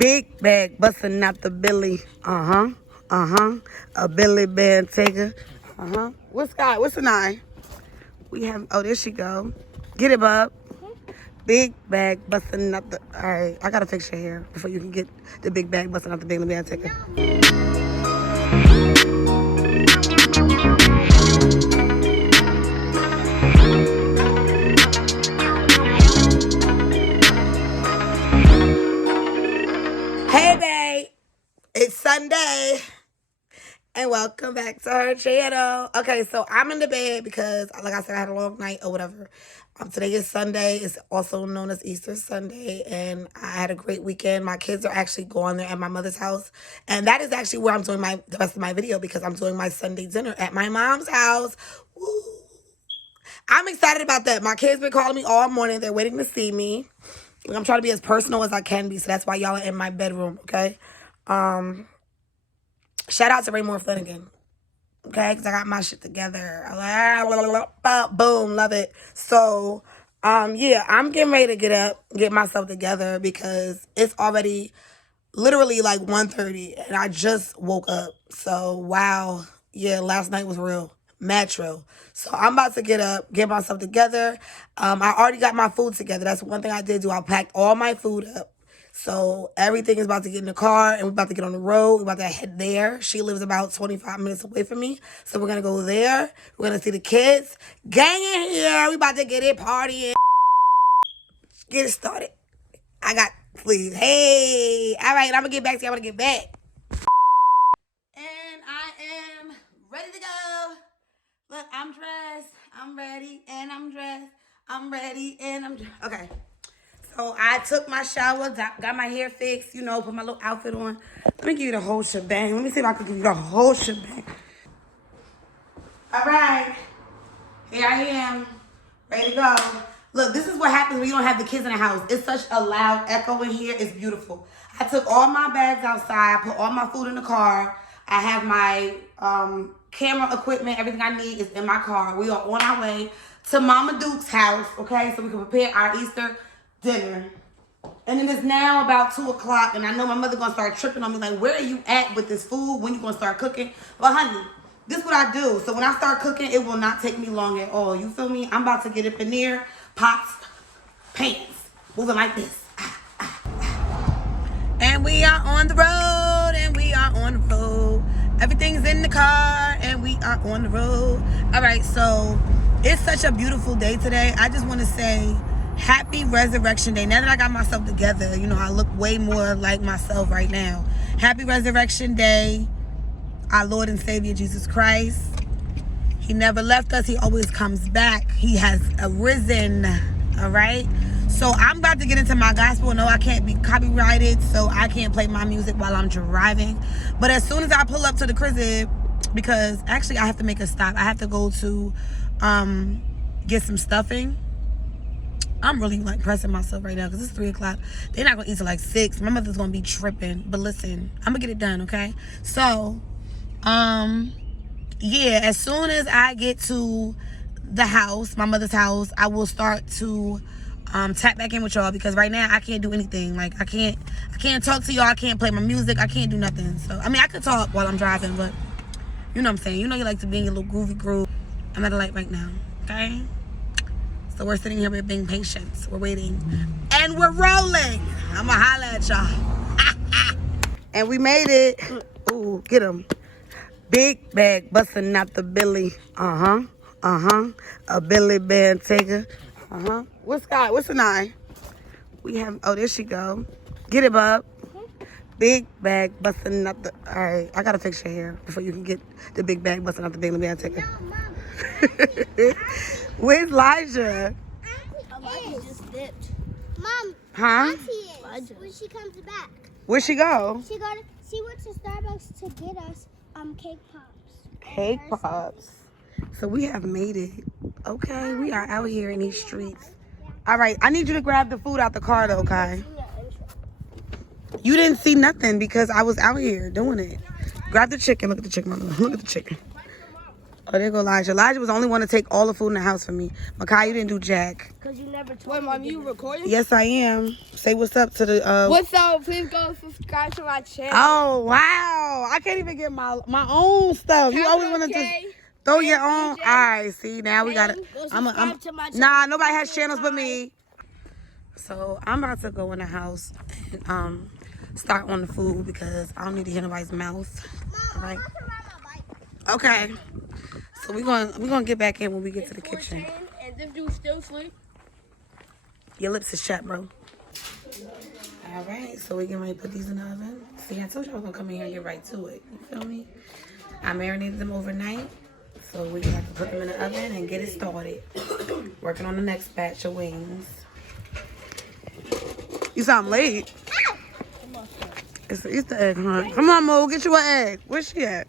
Big bag busting out the Billy. A Billy band taker. What's Skai? What's the 9? We have, oh, there she go. Get it, bub. Big bag busting out the, all right, I gotta fix your hair before you can get the big bag busting out the Billy band taker. Hey, babe. It's Sunday. And welcome back to her channel. Okay, so I'm in the bed because, like I said, I had a long night or whatever. Today is Sunday. It's also known as Easter Sunday. And I had a great weekend. My kids are actually going there at my mother's house. And that is actually where I'm doing the rest of my video because I'm doing my Sunday dinner at my mom's house. Woo. I'm excited about that. My kids been calling me all morning. They're waiting to see me. I'm trying to be as personal as I can be. So that's why y'all are in my bedroom, okay? Shout out to Raymore Flanagan, okay? Because I got my shit together. Boom, love it. So, yeah, I'm getting ready to get up, get myself together because it's already literally like 1:30 and I just woke up. So, wow. Yeah, last night was real. Metro. So, I'm about to get up, get myself together. I already got my food together. That's one thing I did do. I packed all my food up. So everything is about to get in the car and we're about to get on the road. We're about to head there. She lives about 25 minutes away from me. So we're going to go there. We're going to see the kids. Gang in here. We about to get it partying. Get it started. I got, please. Hey. All right. I'm going to get back to you. I'm going to get back. And I am ready to go. Look, I'm dressed. I'm ready and I'm dressed. I'm ready and I'm dressed. Okay. So I took my shower, got my hair fixed, you know, put my little outfit on. Let me give you the whole shebang. Let me see if I can give you the whole shebang. All right. Here I am. Ready to go. Look, this is what happens when you don't have the kids in the house. It's such a loud echo in here. It's beautiful. I took all my bags outside, put all my food in the car. I have my camera equipment. Everything I need is in my car. We are on our way to Mama Duke's house, okay, so we can prepare our Easter dinner. And it is now about 2 o'clock and I know my mother gonna start tripping on me like, where are you at with this food? When you gonna start cooking? Well, honey, this is what I do. So when I start cooking, it will not take me long at all. You feel me? I'm about to get up in there, pots, pans, moving like this. And we are on the road, and we are on the road. Everything's in the car, and we are on the road. All right, so it's such a beautiful day today. I just want to say Happy Resurrection Day. Now that I got myself together, you know, I look way more like myself right now. Happy Resurrection Day, our Lord and Savior Jesus Christ. He never left us. He always comes back. He has arisen, all right? So I'm about to get into my gospel. No, I can't be copyrighted, so I can't play my music while I'm driving. But as soon as I pull up to the crib, because actually I have to make a stop. I have to go to get some stuffing. I'm really like pressing myself right now because it's 3 o'clock. They're not going to eat till like 6. My mother's going to be tripping. But listen, I'm going to get it done, okay? So, yeah, as soon as I get to the house, my mother's house, I will start to tap back in with y'all because right now I can't do anything. Like, I can't talk to y'all. I can't play my music. I can't do nothing. So, I mean, I could talk while I'm driving, but you know what I'm saying. You know you like to be in your little groovy groove. I'm at a light right now, okay? So we're sitting here, we're being patient. We're waiting. And we're rolling. I'm going to holler at y'all. And we made it. Ooh, get him. Big bag busting out the Billy. A Billy band taker. What's Skai? What's the 9? We have, oh, there she go. Get it, bub. Big bag busting out the, all right, I got to fix your hair before you can get the big bag busting out the Billy band taker. No, Mom. Where's Elijah? Elijah just dipped. Mom. Huh? Elijah. When she comes back. Where'd she go? She went to Starbucks to get us cake pops. Cake pops. So we have made it. Okay, we are out here in these streets. All right, I need you to grab the food out the car though, okay? You didn't see nothing because I was out here doing it. Grab the chicken. Look at the chicken, Mama. Look at the chicken. Oh, there go Elijah. Elijah was the only one to take all the food in the house for me. Makai, you didn't do jack. Because you never told Wait, Mom, you recording? Yes, I am. Say what's up to the... What's up? Please go subscribe to my channel. Oh, wow. I can't even get my own stuff. You always want to just throw your own. All right, see, now we got it. Nah, nobody has channels but me. So I'm about to go in the house and start on the food because I don't need to hear nobody's mouth. All right. Okay. So we're gonna get back in when we get to the kitchen. And this dude still asleep. Your lips is shut, bro. All right, so we getting ready to put these in the oven. See, I told you I was gonna come in here and get right to it. You feel me? I marinated them overnight, so we have to put them in the oven and get it started. Working on the next batch of wings. You sound late. It's the Easter egg hunt. Come on, Mo, get you an egg. Where's she at?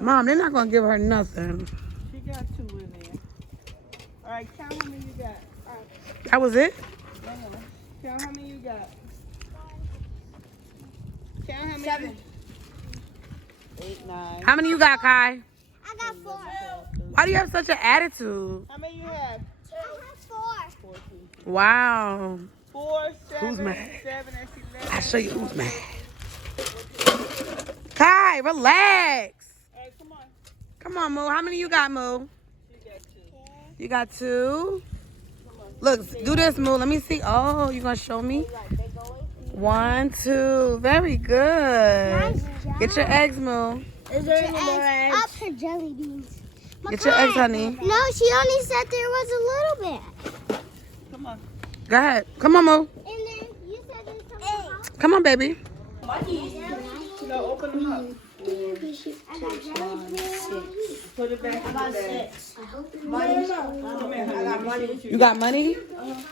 Mom, they're not gonna give her nothing. She got 2 in there. All right, count how many you got. All right. That was it? Count how many you got. Count how many. 7. 8, 9. How many you got, Kai? I got 4. Why do you have such an attitude? How many you have? I have 4. 14. Wow. 4, 7, Who's mad? 7, that's 11. I'll show you who's mad. Kai, relax. All right, come on. Come on, Moo. How many you got, Moo? You got 2. You got 2? Look, do this, Moo. Let me see. Oh, you gonna show me? 1, 2. Very good. Nice job. Get your eggs, Moo. Is there any more eggs? Up her jelly beans. Get your eggs, honey. No, she only said there was a little bit. Come on. Go ahead. Come on, Moo. And then you said there's something else. Come on, baby. No, open them up. I got jelly beans. Put it back. I got 6. Money. Come here, I got money. You got money?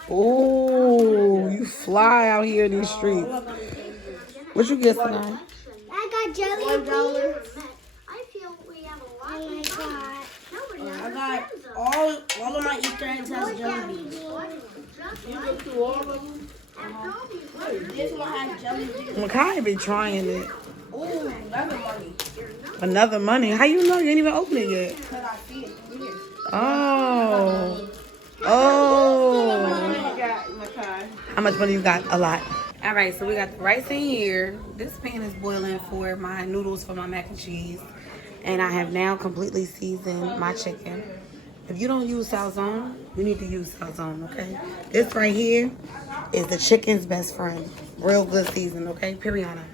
Oh, you fly out here in these streets. What you get tonight? I got jelly beans. I feel we have a lot. I got all of my Easter eggs has jelly beans. You go through all of them? This one has jelly beans. Makai be trying it. Ooh, that's the money. Another money? How you know? You ain't even open it yet. Because I see it. Here. Oh. Oh. You got Makai. How much money you got? A lot. All right, so we got the rice in here. This pan is boiling for my noodles for my mac and cheese. And I have now completely seasoned my chicken. If you don't use salzone, you need to use salzone, okay? This right here is the chicken's best friend. Real good season, okay? Periana.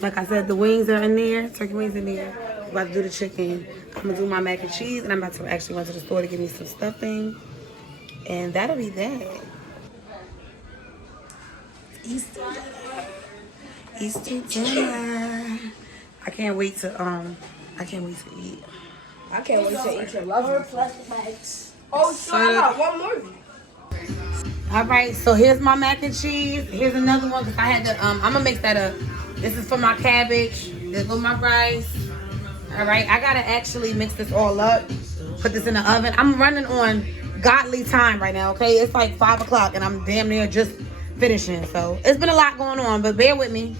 Like I said, the wings are in there, turkey wings in there. I'm about to do the chicken. I'm gonna do my mac and cheese, and I'm about to actually go to the store to get me some stuffing. And that'll be that. Easter dinner. Easter dinner. I can't wait to eat. I can't wait to eat your lover. Plastic bags. Oh, so I got one more. All right, so here's my mac and cheese. Here's another one because I had to. I'm gonna mix that up. This is for my cabbage. This for my rice. All right, I gotta actually mix this all up. Put this in the oven. I'm running on godly time right now. Okay, it's like 5 o'clock and I'm damn near just finishing. So it's been a lot going on, but bear with me.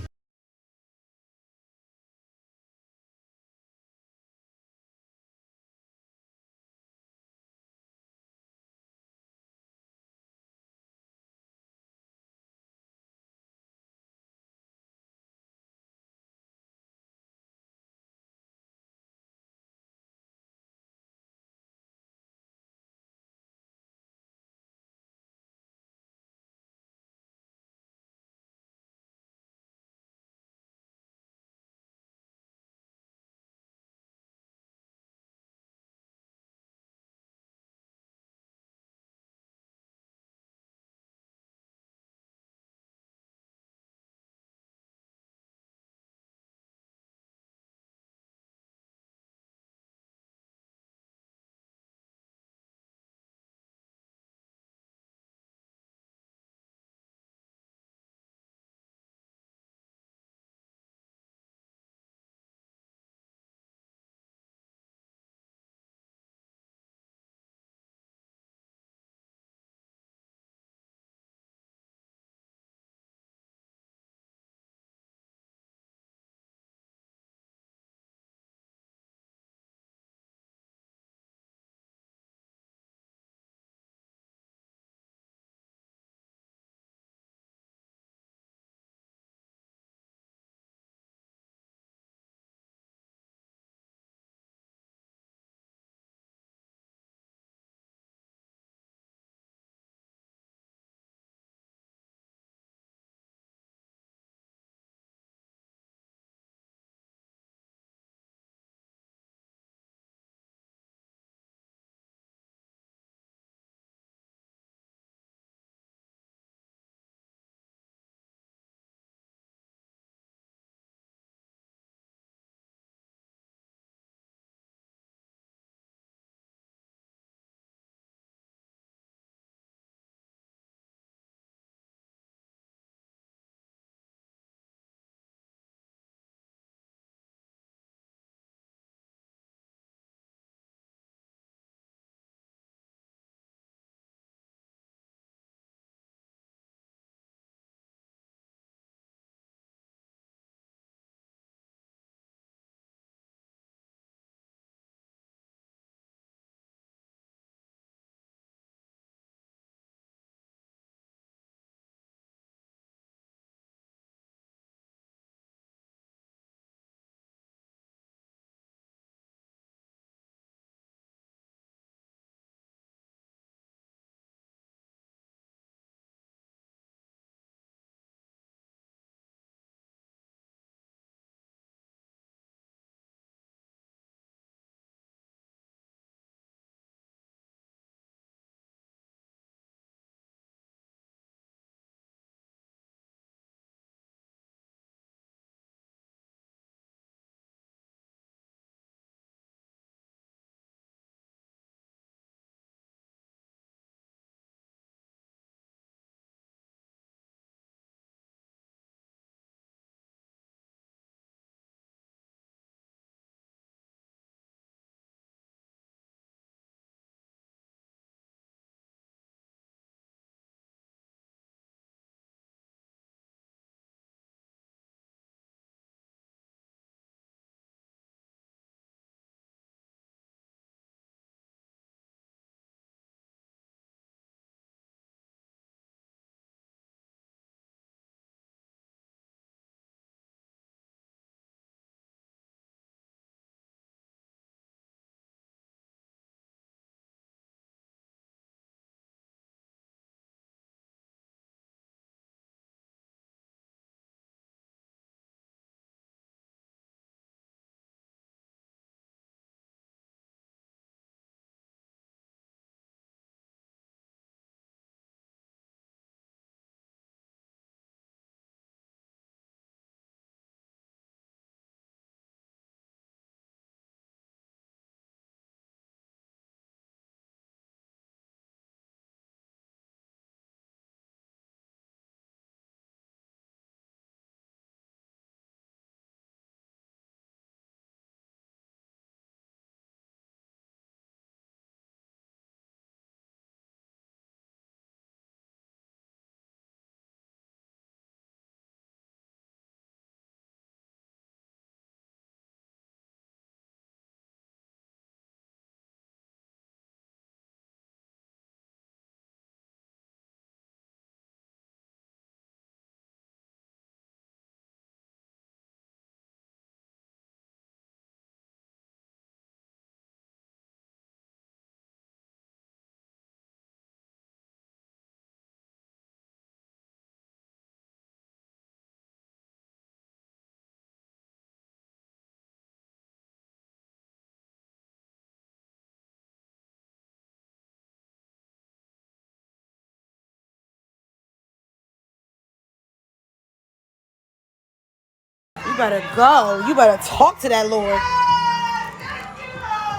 better go. You better talk to that Lord.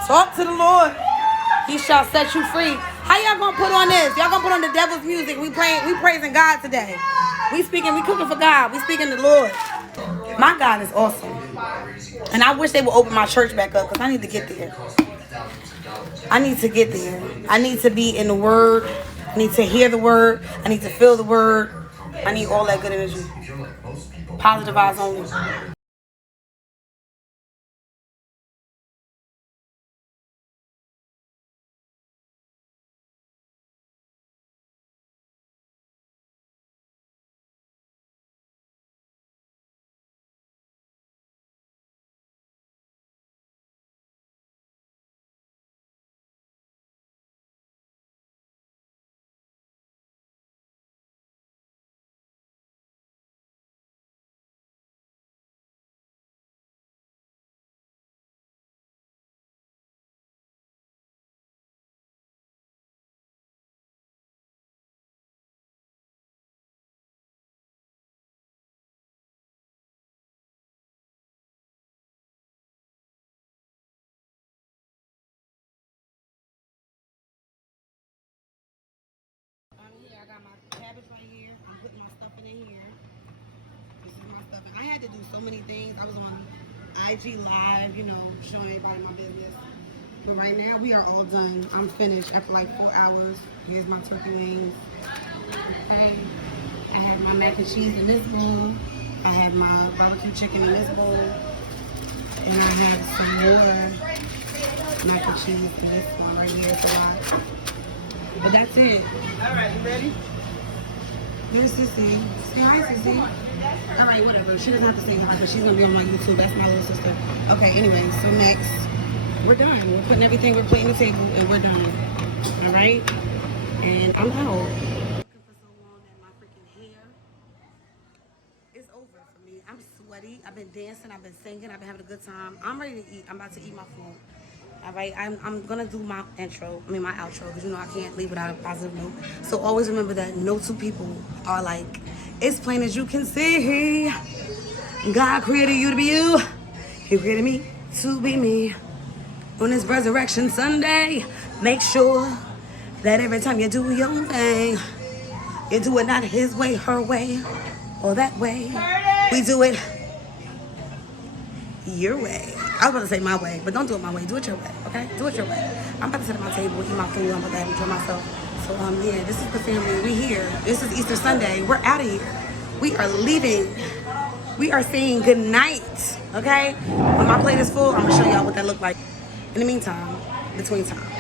Talk to the Lord. He shall set you free. How y'all gonna put on this? Y'all gonna put on the devil's music. We praising God today. We cooking for God. We speaking the Lord. My God is awesome. And I wish they would open my church back up because I need to get there. I need to get there. I need to be in the Word. I need to hear the Word. I need to feel the Word. I need all that good energy. Positive vibes only. I got my cabbage right here. I'm putting my stuffing in here. This is my stuffing. I had to do so many things. I was on IG Live, you know, showing everybody my business. But right now, we are all done. I'm finished after like 4 hours. Here's my turkey wings. Okay. I have my mac and cheese in this bowl. I have my barbecue chicken in this bowl. And I have some more mac and cheese in this one right here. It's a lot. But that's it. All right, you ready? There's Sissy. Say hi, Sissy. All right, whatever. She doesn't have to say hi, but she's going to be on my YouTube. That's my little sister. Okay, anyway, so next, we're done. We're putting everything, we're plating the table, and we're done. All right? And I'm out. Looking for so long that my freaking hair is over for me. I'm sweaty. I've been dancing. I've been singing. I've been having a good time. I'm ready to eat. I'm about to eat my food. All right, I'm gonna do my my outro, because you know I can't leave without a positive note. So always remember that no two people are like. It's plain as you can see. God created you to be you. He created me to be me. On this Resurrection Sunday, make sure that every time you do your thing, you do it not his way, her way, or that way. We do it your way. I was about to say my way, but don't do it my way. Do it your way, okay? Do it your way. I'm about to sit at my table, eat my food. I'm about to enjoy myself. So, yeah, this is the family. We here. This is Easter Sunday. We're out of here. We are leaving. We are saying good night, okay? When my plate is full, I'm going to show y'all what that looked like. In the meantime, between time.